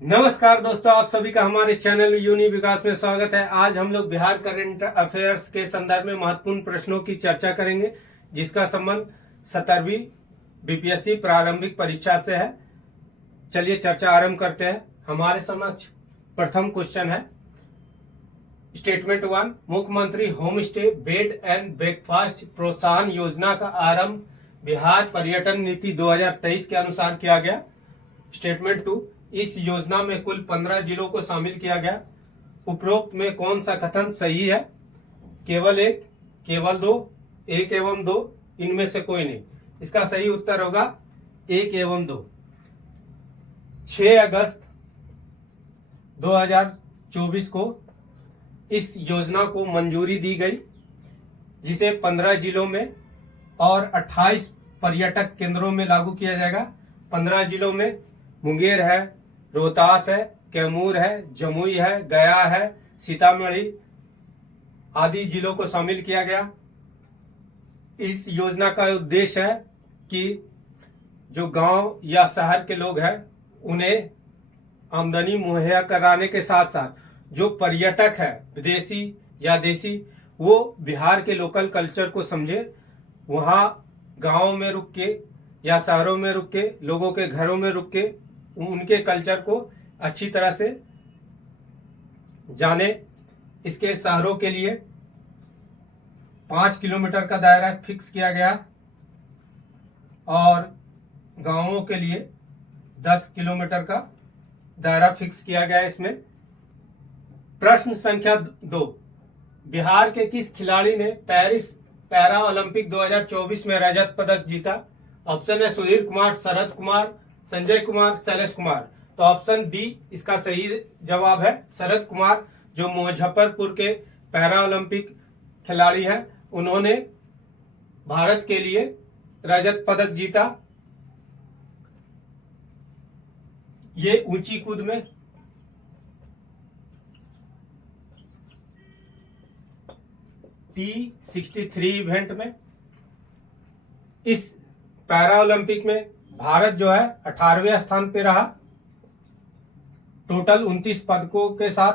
नमस्कार दोस्तों, आप सभी का हमारे चैनल यूनि विकास में स्वागत है। आज हम लोग बिहार करंट अफेयर्स के संदर्भ में महत्वपूर्ण प्रश्नों की चर्चा करेंगे, जिसका संबंध 17वीं बीपीएससी प्रारंभिक परीक्षा से है। चलिए चर्चा आरंभ करते हैं। हमारे समक्ष प्रथम क्वेश्चन है। स्टेटमेंट 1, मुख्यमंत्री home stay bed and breakfast प्रोत्साहन योजना का आरंभ बिहार पर्यटन नीति 2023 के अनुसार किया गया। स्टेटमेंट 2, इस योजना में कुल 15 जिलों को शामिल किया गया। उपरोक्त में कौन सा कथन सही है? केवल एक, केवल दो, एक एवं दो, इनमें से कोई नहीं। इसका सही उत्तर होगा एक एवं दो। 6 अगस्त 2024 को इस योजना को मंजूरी दी गई, जिसे 15 जिलों में और 28 पर्यटक केंद्रों में लागू किया जाएगा। 15 जिलों में मुंगेर है, रोहतास है, कैमूर है, जमुई है, गया है, सीतामढ़ी आदि जिलों को शामिल किया गया। इस योजना का उद्देश्य है कि जो गांव या शहर के लोग हैं उन्हें आमदनी मुहैया कराने के साथ साथ जो पर्यटक है विदेशी या देसी, वो बिहार के लोकल कल्चर को समझे, वहाँ गाँव में रुक के या शहरों में रुक के, लोगों के घरों में रुक के उनके कल्चर को अच्छी तरह से जाने। इसके शहरों के लिए 5 किलोमीटर का दायरा फिक्स किया गया और गांवों के लिए 10 किलोमीटर का दायरा फिक्स किया गया। इसमें प्रश्न संख्या 2, बिहार के किस खिलाड़ी ने पेरिस पैरा ओलंपिक 2024 में रजत पदक जीता? ऑप्शन है सुधीर कुमार, शरद कुमार, संजय कुमार, शैलेश कुमार। तो ऑप्शन बी इसका सही जवाब है, शरद कुमार, जो मुजफ्फरपुर के पैरा ओलंपिक खिलाड़ी हैं। उन्होंने भारत के लिए रजत पदक जीता। ये ऊंची कूद में T63 इवेंट में। इस पैरा ओलंपिक में भारत जो है 18वें स्थान पे रहा, टोटल 29 पदकों के साथ।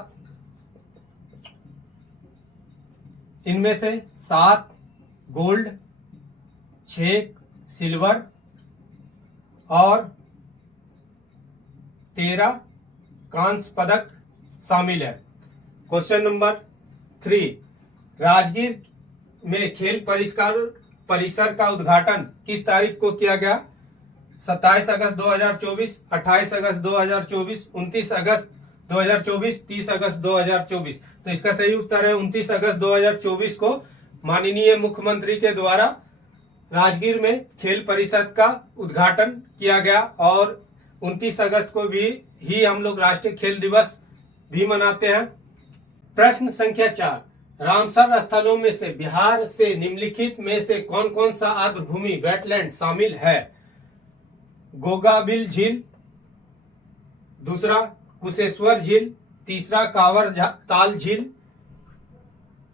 इनमें से 7 गोल्ड, 6 सिल्वर और 13 कांस्य पदक शामिल है। क्वेश्चन नंबर 3, राजगीर में खेल परिसर का उद्घाटन किस तारीख को किया गया? 27 अगस्त 2024, 28 अगस्त 2024, 29 अगस्त 2024, 30 अगस्त 2024। तो इसका सही उत्तर है 29 अगस्त 2024 को माननीय मुख्यमंत्री के द्वारा राजगीर में खेल परिषद का उद्घाटन किया गया। और 29 अगस्त को भी ही हम लोग राष्ट्रीय खेल दिवस भी मनाते हैं। प्रश्न संख्या 4, रामसर स्थलों में से बिहार से निम्नलिखित में से कौन कौन सा आर्द्र भूमि वेटलैंड शामिल है? गोगाबिल झील, दूसरा कुशेश्वर झील, तीसरा कांवर ताल झील,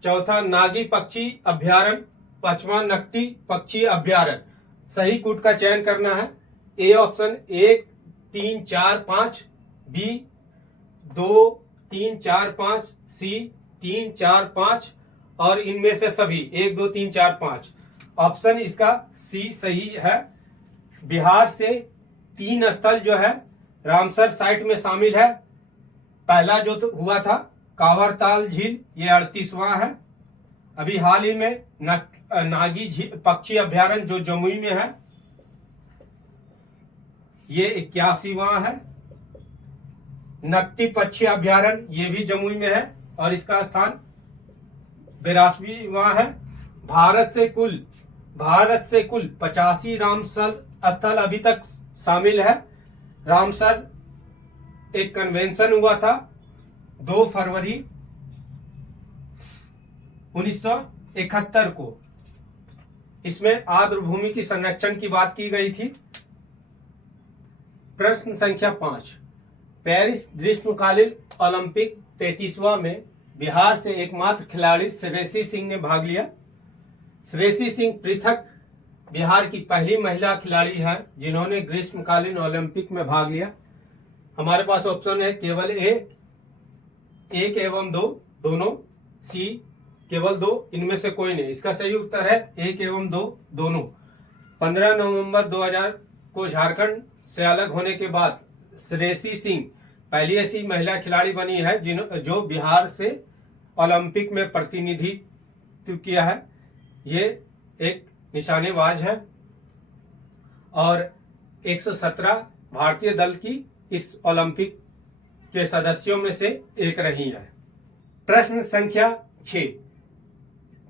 चौथा नागी पक्षी अभ्यारण्य, पांचवा नकटी पक्षी अभ्यारण्य। सही कूट का चयन करना है। ए ऑप्शन 1, 3, 4, 5, बी 2, 3, 4, 5, सी 3, 4, 5 और इनमें से सभी 1, 2, 3, 4, 5। ऑप्शन इसका सी सही है। बिहार से 3 स्थल जो है रामसर साइट में शामिल है। पहला जो तो हुआ था कांवरताल झील, ये 38वां है। अभी हाल ही में नागी पक्षी अभ्यारण्य जो जमुई में है, ये 81वां है। नकटी पक्षी अभ्यारण्य ये भी जमुई में है और इसका स्थान 82वां है। भारत से कुल 85 रामसर स्थल अभी तक शामिल है। रामसर एक कन्वेंशन हुआ था 2 फरवरी 1971 को। इसमें आर्द्र भूमि की संरक्षण की बात की गई थी। प्रश्न संख्या 5, पेरिस ग्रीष्मकालीन ओलंपिक 33वां में बिहार से एकमात्र खिलाड़ी श्रेयसी सिंह ने भाग लिया। श्रेयसी सिंह पृथक बिहार की पहली महिला खिलाड़ी हैं जिन्होंने ग्रीष्मकालीन ओलंपिक में भाग लिया। हमारे पास ऑप्शन है केवल एक एवं दो, दोनों। सी केवल दो, इनमें से कोई नहीं। इसका सही उत्तर है एक एवं दो, दोनों। 15 नवंबर 2000 को झारखंड से अलग होने के बाद श्रेयसी सिंह पहली ऐसी महिला खिलाड़ी बनी है जो बिहार से ओलंपिक में प्रतिनिधित्व किया है। ये एक निशानेबाज है और 117 भारतीय दल की इस ओलंपिक के सदस्यों में से एक रही है। प्रश्न संख्या 6,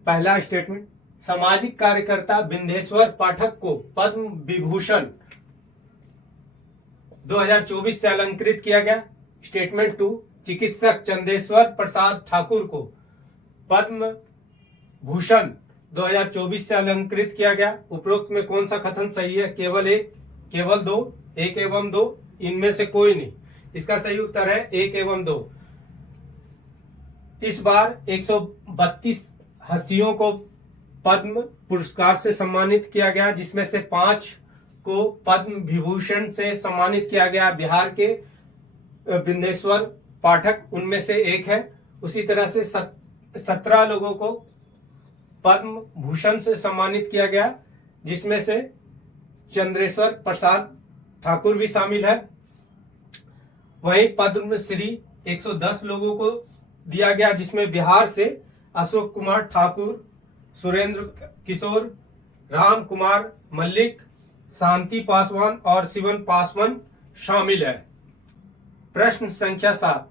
पहला स्टेटमेंट, सामाजिक कार्यकर्ता बिंदेश्वर पाठक को पद्म विभूषण 2024 से अलंकृत किया गया। स्टेटमेंट 2, चिकित्सक चंदेश्वर प्रसाद ठाकुर को पद्म भूषण 2024 से अलंकृत किया गया। उपरोक्त में कौन सा कथन सही है? केवल एक, केवल दो, एक एवं दो, इनमें से कोई नहीं। इसका सही उत्तर है एक एवं दो। इस बार 132 हस्तियों को पद्म पुरस्कार से सम्मानित किया गया, जिसमें से 5 को पद्म विभूषण से सम्मानित किया गया। बिहार के बिंदेश्वर पाठक उनमें से एक है। उसी तरह से 17 लोगों को पद्म भूषण से सम्मानित किया गया, जिसमें से चंद्रेश्वर प्रसाद ठाकुर भी शामिल है। वहीं पद्मश्री 110 लोगों को दिया गया, जिसमें बिहार से अशोक कुमार ठाकुर, सुरेंद्र किशोर, राम कुमार मल्लिक, शांति पासवान और शिवन पासवान शामिल है। प्रश्न संख्या 7,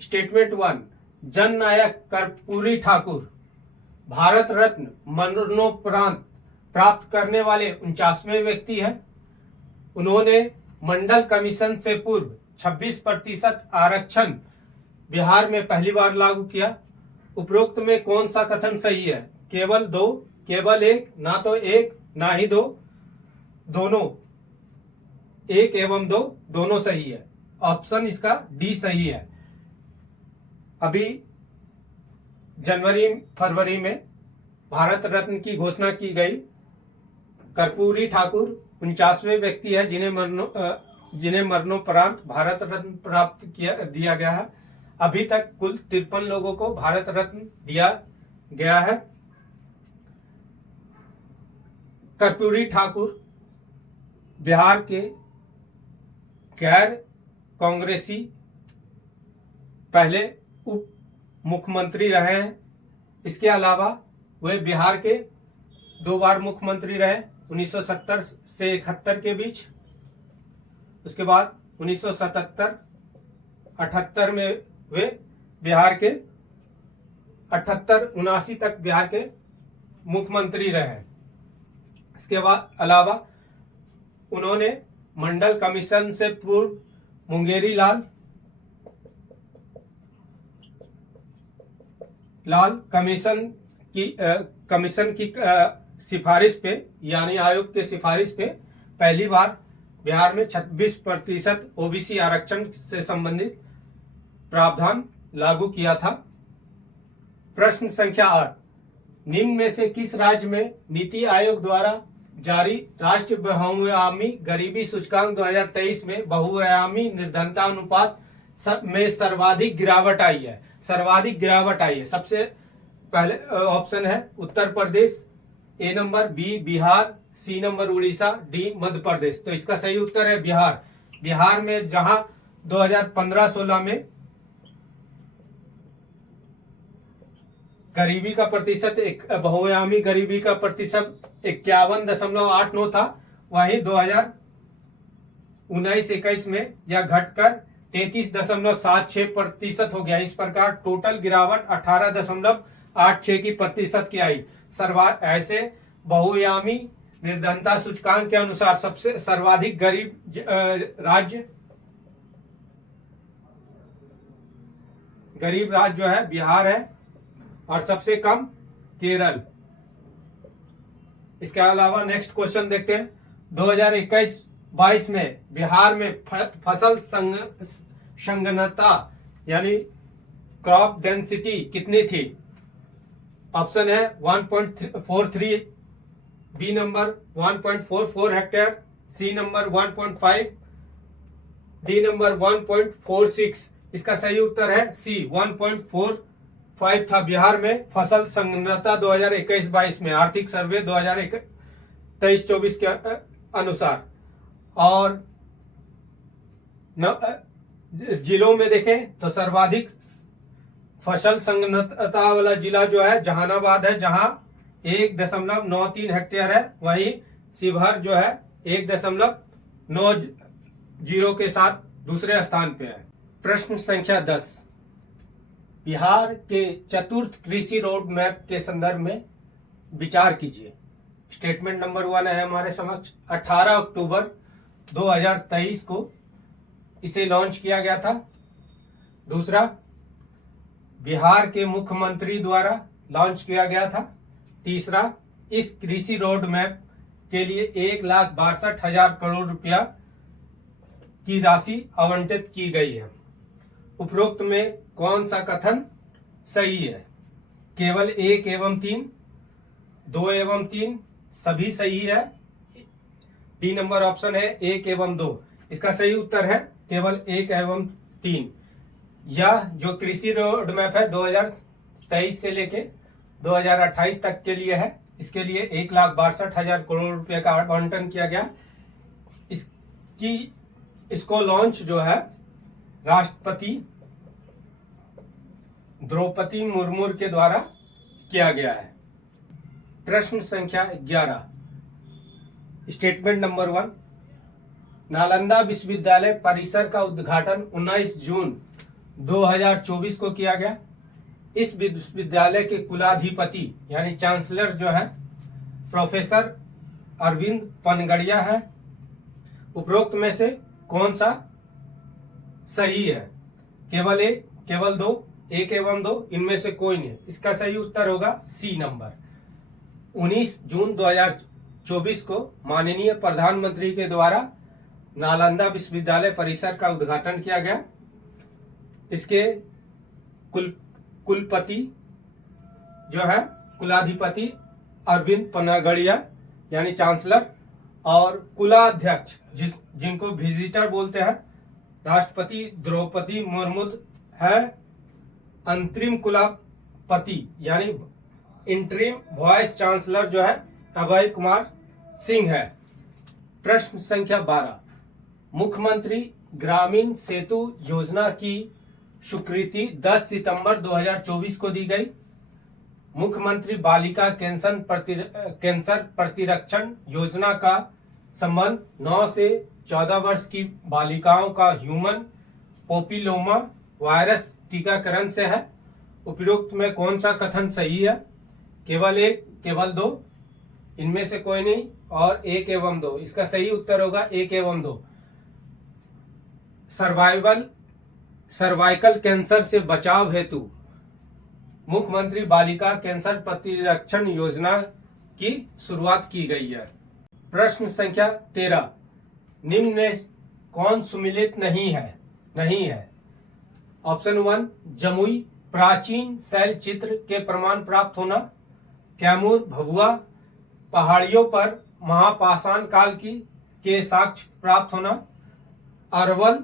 स्टेटमेंट 1, जननायक कर्पूरी ठाकुर भारत रत्न मरणोपरांत प्राप्त करने वाले 49वें व्यक्ति हैं। उन्होंने मंडल कमीशन से पूर्व 26% आरक्षण बिहार में पहली बार लागू किया। उपरोक्त में कौन सा कथन सही है? केवल दो, केवल एक, ना तो एक ना ही दो, दोनों। एक एवं दो, दोनों सही है। ऑप्शन इसका डी सही है। अभी जनवरी फरवरी में भारत रत्न की घोषणा की गई। कर्पूरी ठाकुर 49वें व्यक्ति है जिन्हें मरणोपरांत भारत रत्न प्राप्त दिया गया है। अभी तक कुल 53 लोगों को भारत रत्न दिया गया है। कर्पूरी ठाकुर बिहार के गैर कांग्रेसी पहले उप मुख्यमंत्री रहे हैं। इसके अलावा वे बिहार के 2 बार मुख्यमंत्री रहे, 1970 से 71 के बीच। उसके बाद 1977-78 में वे बिहार के 78-79 तक बिहार के मुख्यमंत्री रहे। इसके बाद अलावा उन्होंने मंडल कमीशन से पूर्व मुंगेरी लाल कमीशन की सिफारिश पे, यानी आयोग के सिफारिश पे पहली बार बिहार में 26% ओबीसी आरक्षण से संबंधित प्रावधान लागू किया था। प्रश्न संख्या 8, निम्न में से किस राज्य में नीति आयोग द्वारा जारी राष्ट्रीय बहुआयामी गरीबी सूचकांक 2023 में बहुआयामी निर्धनता अनुपात में सर्वाधिक गिरावट आई है? सर्वाधिक गिरावट आई है। सबसे पहले ऑप्शन है Uttar Pradesh, A number, B Bihar, C number Orissa, D Madhya Pradesh. तो इसका सही उत्तर है बिहार। बिहार में जहां 2015-16 में गरीबी का प्रतिशत बहुआयामी गरीबी का प्रतिशत 51.89 था, वहीं 2019-21 में यह घटकर 33.76% हो गया। इस प्रकार टोटल गिरावट 18.86 की प्रतिशत की आई। ऐसे बहुआयामी निर्धनता सूचकांक के अनुसार सबसे सर्वाधिक गरीब राज्य जो है बिहार है और सबसे कम केरल। इसके अलावा नेक्स्ट क्वेश्चन देखते हैं। 2021-22 में बिहार में फसल संघनता यानी क्रॉप डेंसिटी कितनी थी? ऑप्शन है 1.43, B number 1.44 hectare, C number 1.5, D number 1.46, इसका सही उत्तर है सी 1.45 था। बिहार में फसल संगणना 2021-22 में आर्थिक सर्वे 2023-24 के अनुसार। और जिलों में देखें तो सर्वाधिक फसल संगणना वाला जिला जो है जहानाबाद है, जहां 1.93 हेक्टेयर है। वहीं शिवहर जो है 1.90 के साथ दूसरे स्थान पे है। प्रश्न संख्या 10, बिहार के चतुर्थ कृषि रोड मैप के संदर्भ में विचार कीजिए। स्टेटमेंट नंबर 1 है हमारे समक्ष। 18 अक्टूबर 2023 को इसे लॉन्च किया गया था। दूसरा, बिहार के मुख्यमंत्री द्वारा लॉन्च किया गया था। तीसरा, इस कृषि रोड मैप के लिए 1,62,000 करोड़ रुपया की राशि आवंटित की गई है। उपरोक्त में कौन सा कथन सही है? केवल 1 एवं 3, 2 एवं 3 सभी सही है। डी नंबर ऑप्शन है 1 एवं 2, इसका सही उत्तर है केवल 1 एवं 3। यह जो कृषि रोड मैप है 2023 से लेके 2028 तक के लिए है। इसके लिए 1,62,000 करोड़ रुपए का आवंटन किया गया। इसको लॉन्च जो है राष्ट्रपति द्रौपदी मुर्मू के द्वारा किया गया है। प्रश्न संख्या 11, स्टेटमेंट नंबर 1, नालंदा विश्वविद्यालय परिसर का उद्घाटन 19 जून 2024 को किया गया। इस विश्वविद्यालय के कुलाधिपति यानी चांसलर जो है प्रोफेसर अरविंद पनगड़िया है। उपरोक्त में से कौन सा सही है? केवल 1, केवल 2, 1 एवं 2, इनमें से कोई नहीं। इसका सही उत्तर होगा सी नंबर। 19 जून 2024 को माननीय प्रधानमंत्री के द्वारा नालंदा विश्वविद्यालय परिसर का उद्घाटन किया गया। इसके कुलपति जो है कुलाधिपति अरविंद पनगड़िया यानी चांसलर, और कुलाध्यक्ष जिनको विजिटर बोलते हैं राष्ट्रपति द्रौपदी मुर्मू है। अंतरिम कुलापति यानी इंटरिम वाइस चांसलर जो है अभय कुमार सिंह है। प्रश्न संख्या 12, मुख्यमंत्री ग्रामीण सेतु योजना की स्वीकृति 10 सितंबर 2024 को दी गई। मुख्यमंत्री बालिका कैंसर प्रतिरक्षण योजना का संबंध 9 से 14 वर्ष की बालिकाओं का ह्यूमन पोपिलोमा वायरस टीकाकरण से है। उपरोक्त में कौन सा कथन सही है? केवल 1, केवल 2, इनमें से कोई नहीं, और 1 एवं 2, इसका सही उत्तर होगा 1 एवं 2। सर्वाइकल कैंसर से बचाव हेतु मुख्यमंत्री बालिका कैंसर प्रतिरक्षण योजना की शुरुआत की गई है। प्रश्न संख्या 13, निम्न में कौन सुमिलित नहीं है? ऑप्शन 1, जमुई प्राचीन शैल चित्र के प्रमाण प्राप्त होना, कैमूर भभुआ पहाड़ियों पर महापाषाण काल के साक्ष्य प्राप्त होना, अरवल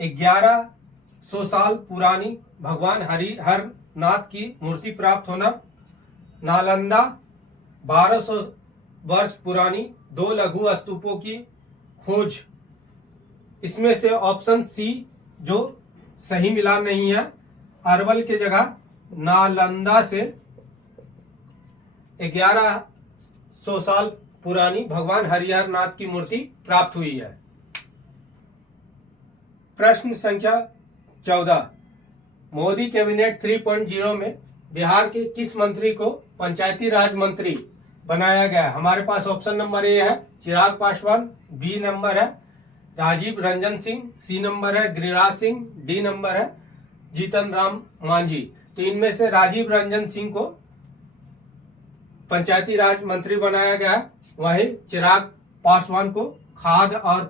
1100 साल पुरानी भगवान हरिहर नाथ की मूर्ति प्राप्त होना, नालंदा 1200 वर्ष पुरानी 2 लघु स्तूपों की खोज। इसमें से ऑप्शन सी जो सही मिलान नहीं है, अरवल के जगह नालंदा से 1100 साल पुरानी भगवान हरिहर नाथ की मूर्ति प्राप्त हुई है। प्रश्न संख्या 14, मोदी कैबिनेट 3.0 में बिहार के किस मंत्री को पंचायती राज मंत्री बनाया गया? हमारे पास ऑप्शन नंबर ए है चिराग पासवान, बी नंबर है राजीव रंजन सिंह, सी नंबर है गिरिराज सिंह, डी नंबर है जीतन राम मांझी। तो इनमें से राजीव रंजन सिंह को पंचायती राज मंत्री बनाया गया। वहीं चिराग पासवान को खाद्य और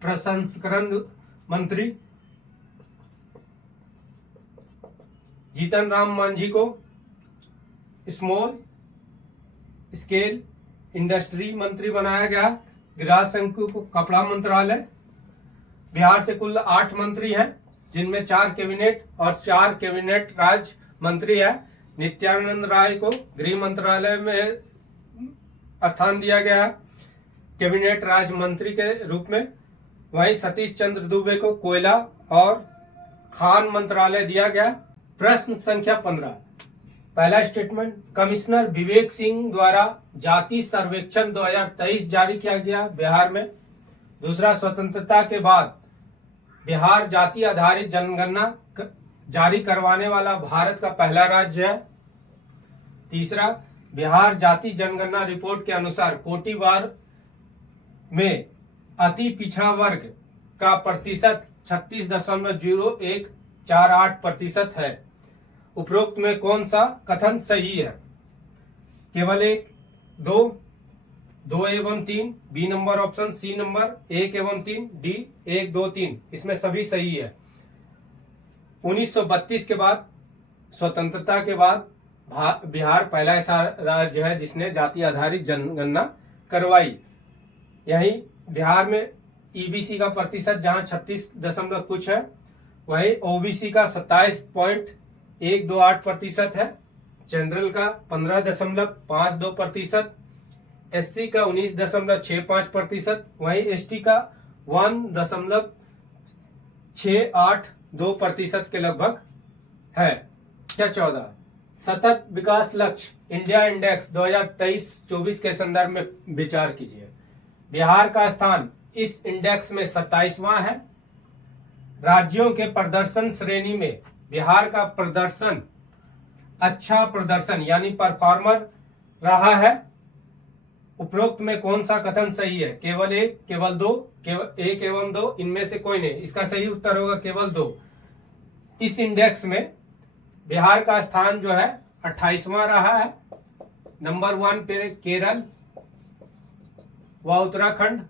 प्रसंस्करण मंत्री, जीतन राम मांझी को स्मॉल स्केल इंडस्ट्री मंत्री बनाया गया। गिरिराज सिंह को कपड़ा मंत्रालय, बिहार से कुल 8 मंत्री हैं, जिनमें 4 कैबिनेट और 4 कैबिनेट राज्य मंत्री है। नित्यानंद राय को गृह मंत्रालय में स्थान दिया गया है कैबिनेट राज्य मंत्री के रूप में। वहीं सतीश चंद्र दुबे को कोयला और खान मंत्रालय दिया गया। प्रश्न संख्या 15, पहला स्टेटमेंट, कमिश्नर विवेक सिंह द्वारा जाति सर्वेक्षण 2023 जारी किया गया बिहार में। दूसरा, स्वतंत्रता के बाद बिहार जाति आधारित जनगणना जारी करवाने वाला भारत का पहला राज्य है। तीसरा, बिहार जाति जनगणना रिपोर्ट के अनुसार कोटिवार में अति पिछड़ा वर्ग का प्रतिशत 36.0148% है। उपरोक्त में कौन सा कथन सही है? केवल 1, 2 एवं 3, B number option, C number 1 एवं 3, डी 1, 2, 3, इसमें सभी सही है। 1932 के बाद, स्वतंत्रता के बाद बिहार पहला ऐसा राज्य है जिसने जाति आधारित जनगणना करवाई। यही बिहार में ईबीसी का प्रतिशत जहां 36 कुछ है, वही ओबीसी का 27.128% है, जनरल का 15.52%, एससी का 19.65%, वहीं एसटी का 1.682% के लगभग है। क्या 14, सतत विकास लक्ष्य इंडिया इंडेक्स 2023-24 के संदर्भ में विचार कीजिए। बिहार का स्थान इस इंडेक्स में 27वां है। राज्यों के प्रदर्शन श्रेणी में बिहार का प्रदर्शन अच्छा प्रदर्शन यानी परफॉर्मर रहा है। उपरोक्त में कौन सा कथन सही है? केवल 1, केवल 2, केवल 1 एवं 2, इनमें से कोई नहीं। इसका सही उत्तर होगा केवल 2। इस इंडेक्स में बिहार का स्थान जो है 28वां रहा है। नंबर 1 पे केरल व उत्तराखंड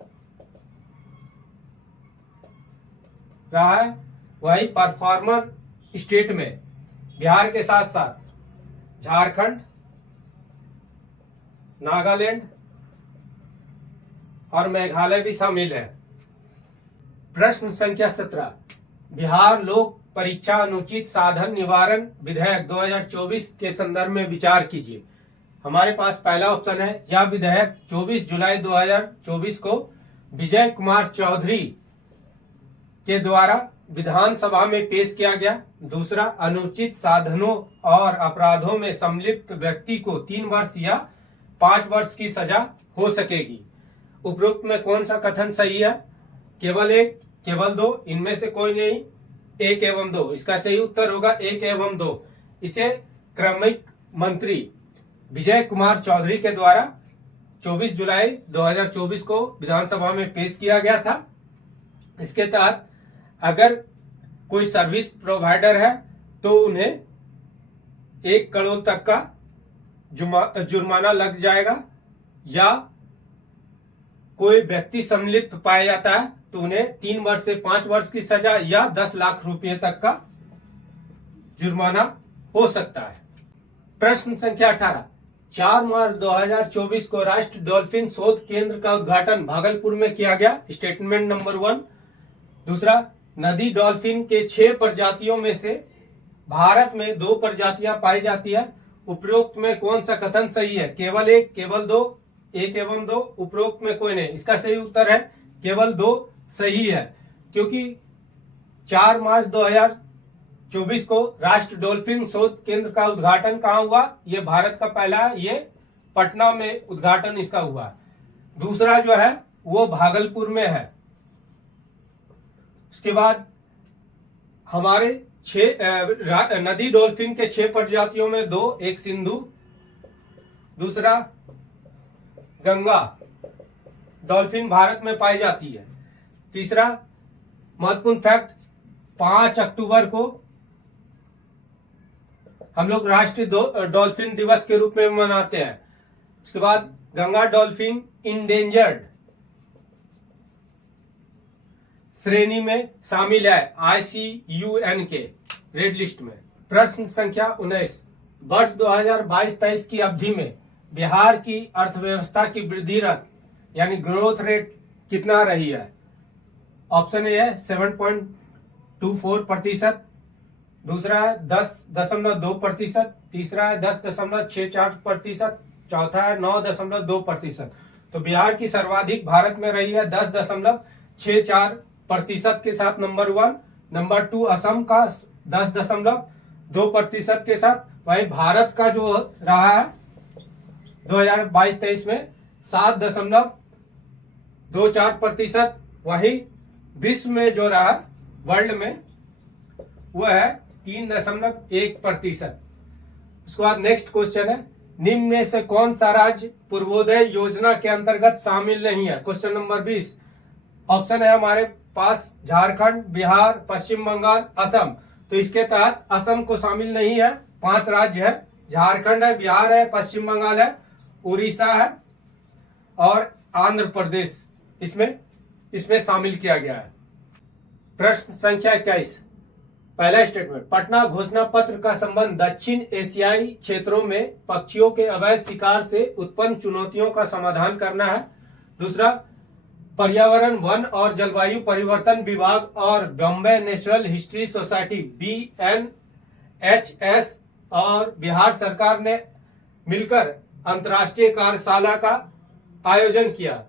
रहा है। वही परफॉर्मर स्टेट में बिहार के साथ साथ झारखंड, नागालैंड और मेघालय भी शामिल है। प्रश्न संख्या 17, बिहार लोक परीक्षा अनुचित साधन निवारण विधेयक 2024 के संदर्भ में विचार कीजिए। हमारे पास पहला ऑप्शन है, यह विधेयक 24 जुलाई 2024 को विजय कुमार चौधरी के द्वारा विधानसभा में पेश किया गया। दूसरा, अनुचित साधनों और अपराधों में संलिप्त व्यक्ति को 3 वर्ष या 5 वर्ष की सजा हो सकेगी। उपरोक्त में कौन सा कथन सही है? केवल 1, केवल 2, इनमें से कोई नहीं। 1 एवं 2, इसका सही उत्तर होगा 1 एवं 2। इसे क्रमिक मंत्री विजय कुमार चौधरी के द्वारा 24 जुलाई 2024 को विधानसभा में पेश किया गया था। इसके तहत अगर कोई सर्विस प्रोवाइडर है तो उन्हें 1 करोड़ तक का जुर्माना लग जाएगा, या कोई व्यक्ति सम्मिलित पाया जाता है तो उन्हें 3 वर्ष से 5 वर्ष की सजा या 10 लाख रुपए तक का जुर्माना हो सकता है। प्रश्न संख्या 18, 4 मार्च 2024 को राष्ट्रीय डॉल्फिन शोध केंद्र का उद्घाटन भागलपुर में किया गया। Statement number 1। दूसरा, नदी डॉल्फिन के 6 प्रजातियों में से भारत में 2 प्रजातियां पाई जाती है। उपरोक्त में कौन सा कथन सही है? केवल 1, केवल 2, 1 एवं 2, उपरोक्त में कोई नहीं। इसका सही उत्तर है केवल 2 सही है, क्योंकि 4 मार्च 2024 को राष्ट्रीय डॉल्फिन शोध केंद्र का उद्घाटन कहाँ हुआ? ये भारत का पहला है, ये पटना में उद्घाटन इसका हुआ। दूसरा जो है वो भागलपुर में है। उसके बाद हमारे 6 नदी डॉल्फिन के 6 प्रजातियों में 2, एक सिंधु, दूसरा गंगा डॉल्फिन भारत में पाई जाती है। तीसरा महत्वपूर्ण फैक्ट, 5 अक्टूबर को हम लोग राष्ट्रीय डॉल्फिन दिवस के रूप में मनाते हैं। उसके बाद गंगा डॉल्फिन इंडेंजर्ड श्रेणी में शामिल है ICUN के रेड लिस्ट में। प्रश्न संख्या 19, वर्ष 2022-23 की अवधि में बिहार की अर्थव्यवस्था की वृद्धि दर यानी ग्रोथ रेट कितना रही है? ऑप्शन ए है 7.24%, दूसरा है 10.2%, तीसरा है 10.64%, चौथा है 9.2%। तो बिहार की सर्वाधिक भारत में रही है 10.64% के साथ नंबर 1। नंबर 2 असम का 10.2% के साथ। वही भारत का जो रहा है 2022-23 में 7.24%। वही विश्व में जो रहा वर्ल्ड में वो है 3.1%। उसके बाद नेक्स्ट क्वेश्चन है, निम्न में से कौन सा राज्य पूर्वोदय योजना के अंतर्गत शामिल नहीं है? Question number 20। ऑप्शन है हमारे पास झारखंड, बिहार, पश्चिम बंगाल, असम। तो इसके तहत असम को शामिल नहीं है। 5 राज्य है, झारखंड है, बिहार है, पश्चिम बंगाल है, उड़ीसा है और आंध्र प्रदेश इसमें शामिल किया गया है। प्रश्न संख्या 21। पहला स्टेटमेंट, पटना घोषणा पत्र का संबंध दक्षिण एशियाई क्षेत्रों में पक्षियों के अवैध शिकार से उत्पन्न चुनौतियों का समाधान करना है। दूसरा, पर्यावरण, वन और जलवायु परिवर्तन विभाग और Bombay natural history society BNHS और बिहार सरकार ने मिलकर अंतर्राष्ट्रीय कार्यशाला का आयोजन किया।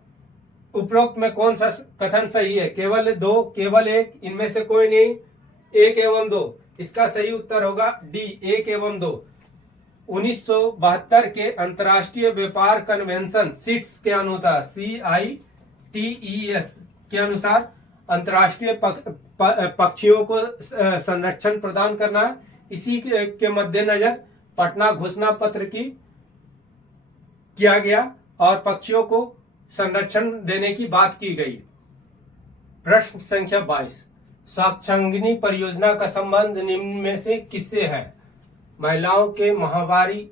उपरोक्त में कौन सा कथन सही है? केवल 2, केवल 1, इनमें से कोई नहीं, 1 एवं 2। इसका सही उत्तर होगा डी, 1 एवं 2। 1972 के अंतर्राष्ट्रीय व्यापार कन्वेंशन सीट्स के अनुसार CITES के अनुसार अंतर्राष्ट्रीय पक्षियों को संरक्षण प्रदान करना है। इसी के मद्देनजर पटना घोषणा पत्र किया गया और पक्षियों को संरक्षण देने की बात की गई। प्रश्न संख्या 22। साक्षांगिनी परियोजना का संबंध निम्न में से किससे है? महिलाओं के माहवारी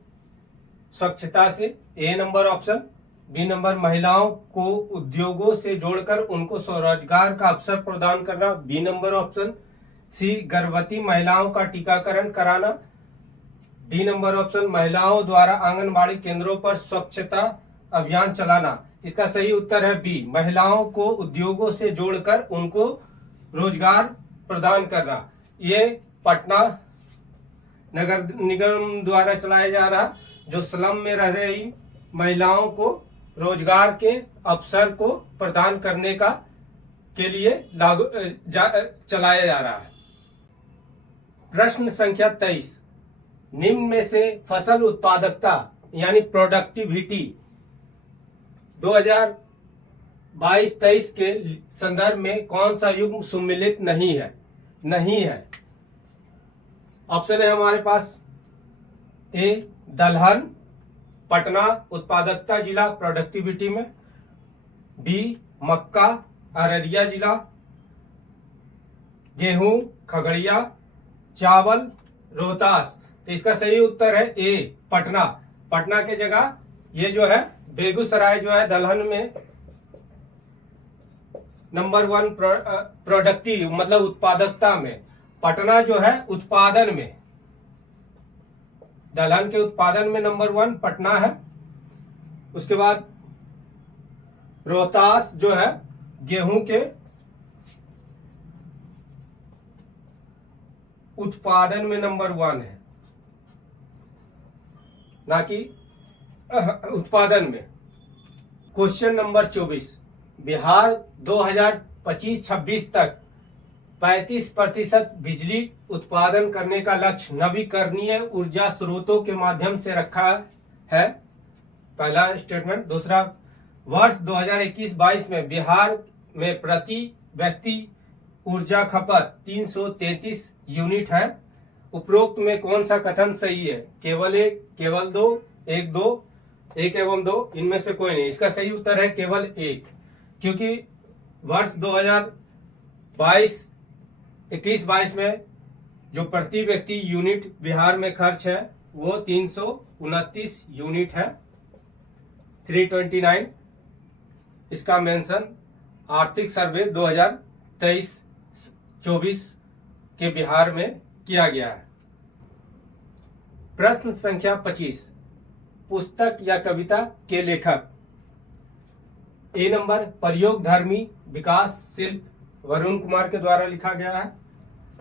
स्वच्छता से, ए नंबर ऑप्शन। बी नंबर, महिलाओं को उद्योगों से जोड़कर उनको स्वरोजगार का अवसर प्रदान करना, बी नंबर ऑप्शन। सी, गर्भवती महिलाओं का टीकाकरण कराना, डी नंबर ऑप्शन। महिलाओं द्वारा आंगनबाड़ी केंद्रों पर स्वच्छता अभियान चलाना। इसका सही उत्तर है बी, महिलाओं को उद्योगों से जोड़कर उनको रोजगार प्रदान करना। ये पटना नगर निगम द्वारा चलाया जा रहा, जो स्लम में रह रही महिलाओं को रोजगार के अवसर को प्रदान करने के लिए चलाया जा रहा है। प्रश्न संख्या 23। निम्न में से फसल उत्पादकता यानी प्रोडक्टिविटी 2022-23 के संदर्भ में कौन सा युग्म सम्मिलित नहीं है? ऑप्शन है हमारे पास, ए दलहन पटना उत्पादकता जिला प्रोडक्टिविटी में, बी मक्का अररिया जिला, गेहूं खगड़िया, चावल रोहतास। तो इसका सही उत्तर है ए पटना के जगह ये जो है बेगूसराय जो है दलहन में नंबर 1 प्रोडक्टिव मतलब उत्पादकता में। पटना जो है उत्पादन में, दलहन के उत्पादन में नंबर 1 पटना है। उसके बाद रोहतास जो है गेहूं के उत्पादन में नंबर 1 है, ना कि उत्पादन में। Question number 24। बिहार 2025-26 तक 35% बिजली उत्पादन करने का लक्ष्य नवीकरणीय ऊर्जा स्रोतों के माध्यम से रखा है। पहला स्टेटमेंट। दूसरा, वर्ष 2021-22 में बिहार में प्रति व्यक्ति ऊर्जा खपत 333 यूनिट है। उपरोक्त में कौन सा कथन सही है? केवल 1, केवल 2, 1 एवं 2, इनमें से कोई नहीं। इसका सही उत्तर है केवल 1, क्योंकि वर्ष 2021-22 में जो प्रति व्यक्ति यूनिट बिहार में खर्च है वो 329 यूनिट है, 329। इसका मेंशन आर्थिक सर्वे 2023-24 के बिहार में किया गया है। प्रश्न संख्या 25। पुस्तक या कविता के लेखक। ए नंबर, प्रयोगधर्मी विकासशील वरुण कुमार के द्वारा लिखा गया है।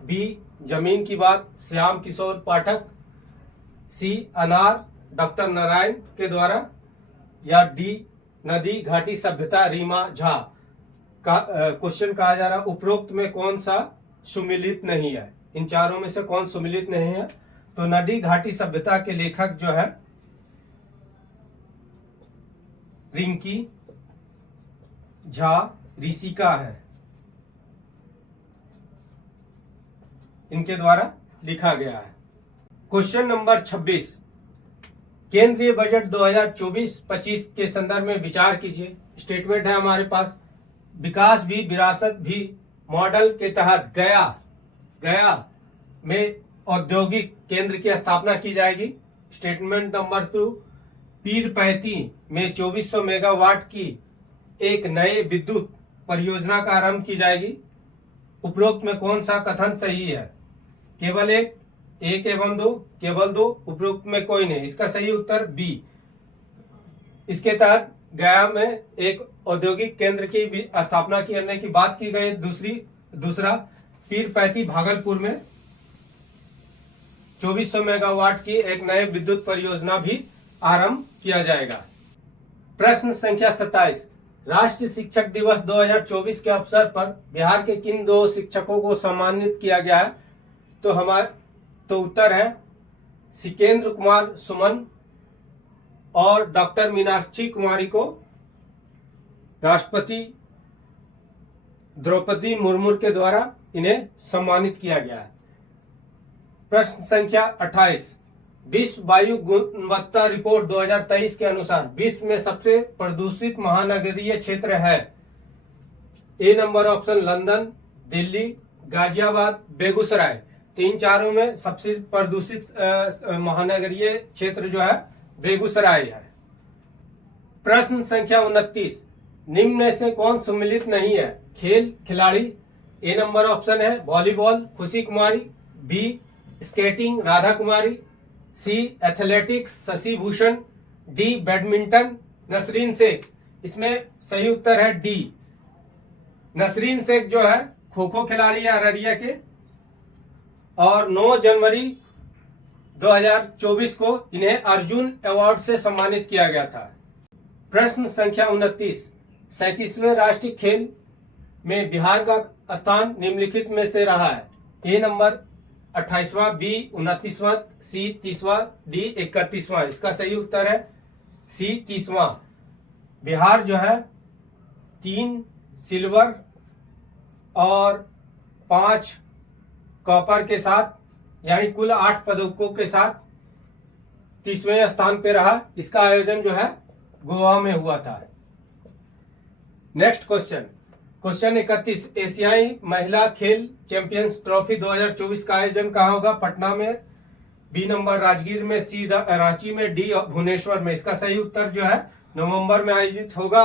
बी जमीन की बात श्याम किशोर पाठक। सी अनार डॉक्टर नारायण के द्वारा। या डी नदी घाटी सभ्यता रीमा झा का क्वेश्चन कहा जा रहा उपरोक्त में कौन सा सुमिलित नहीं है, इन चारों में से कौन सुमिलित नहीं है। तो नदी घाटी सभ्यता के लेखक जो है रिंकी झा ऋषिका है, इनके द्वारा लिखा गया है। क्वेश्चन नंबर 26, केंद्रीय बजट 2024-25 के संदर्भ में विचार कीजिए। स्टेटमेंट है हमारे पास, विकास भी विरासत भी मॉडल के तहत गया में औद्योगिक केंद्र की स्थापना की जाएगी। स्टेटमेंट नंबर 2, पीरपैंती में 2400 मेगावाट की एक नए विद्युत परियोजना का आरंभ की जाएगी। उपरोक्त में कौन सा कथन सही है। केवल एक एवं दो, केवल दो, उपरोक्त में कोई नहीं। इसका सही उत्तर बी। इसके तहत गया में एक औद्योगिक केंद्र की भी स्थापना करने की बात की गई। दूसरा पीरपैंती भागलपुर में 2400 मेगावाट की एक नए विद्युत परियोजना भी आरंभ किया जाएगा। प्रश्न संख्या 27, राष्ट्रीय शिक्षक दिवस 2024 के अवसर पर बिहार के किन 2 शिक्षकों को सम्मानित किया गया है। तो उत्तर है सिकेंद्र कुमार सुमन और डॉक्टर मीनाक्षी कुमारी को राष्ट्रपति द्रौपदी मुर्मू के द्वारा इन्हें सम्मानित किया गया है। प्रश्न संख्या 28, विश्व वायु गुणवत्ता रिपोर्ट 2023 के अनुसार विश्व में सबसे प्रदूषित महानगरीय क्षेत्र है। A number option London, Delhi, Ghaziabad, Begusarai. तो इन चारों में सबसे प्रदूषित महानगरीय क्षेत्र जो है बेगूसराय है। प्रश्न संख्या 29, निम्न में से कौन सम्मिलित नहीं है। खेल खिलाड़ी, ए नंबर ऑप्शन है volleyball Khushi Kumari, B skating Radha Kumari, C athletics Shashi Bhushan, D badminton Nasreen Shaikh. इसमें सही उत्तर है डी। नसरीन शेख जो है खो खो खिलाड़ी है अररिया के, और 9 जनवरी 2024 को इन्हें अर्जुन अवार्ड से सम्मानित किया गया था। प्रश्न संख्या 29, 37वें राष्ट्रीय खेल में बिहार का स्थान निम्नलिखित में से रहा है। A number 28वां, B 29वां, C 30वां, D 31वां। इसका सही उत्तर है सी 30वां। बिहार जो है 3 सिल्वर और 5 कॉपर के साथ यानी कुल 8 पदकों के साथ 30वें स्थान पे रहा। इसका आयोजन जो है गोवा में हुआ था। नेक्स्ट क्वेश्चन 31, एशियाई महिला खेल चैंपियंस ट्रॉफी 2024 का आयोजन कहाँ होगा। पटना में, बी नंबर राजगीर में, सी रांची में, डी भुवनेश्वर में। इसका सही उत्तर जो है नवंबर में आयोजित होगा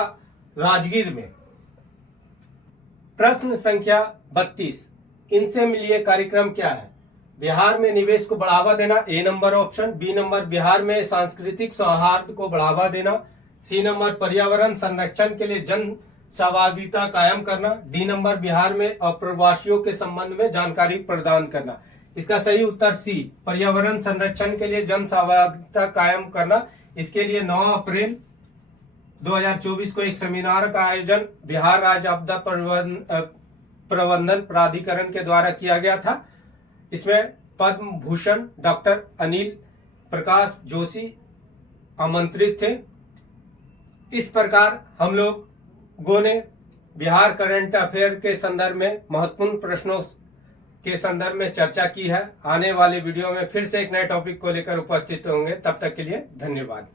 राजगीर में। प्रश्न संख्या 32, इनसे मिलिए कार्यक्रम क्या है। बिहार में निवेश को बढ़ावा देना, A number option, B number Bihar में सांस्कृतिक सौहार्द को बढ़ावा देना, सी नंबर पर्यावरण संरक्षण के लिए जन सहभागिता कायम करना, डी नंबर बिहार में अप्रवासियों के संबंध में जानकारी प्रदान करना। इसका सही उत्तर सी, पर्यावरण संरक्षण के लिए जन सहभागिता कायम करना। इसके लिए 9 अप्रैल 2024 को एक सेमिनार का आयोजन बिहार राज्य आपदा प्रबंधन प्राधिकरण के द्वारा किया गया था। इसमें पद्म भूषण डॉक्टर अनिल प्रकाश जोशी आमंत्रित थे। इस प्रकार हम लोगों ने बिहार करंट अफेयर के संदर्भ में महत्वपूर्ण प्रश्नों के संदर्भ में चर्चा की है। आने वाले वीडियो में फिर से एक नए टॉपिक को लेकर उपस्थित होंगे। तब तक के लिए धन्यवाद।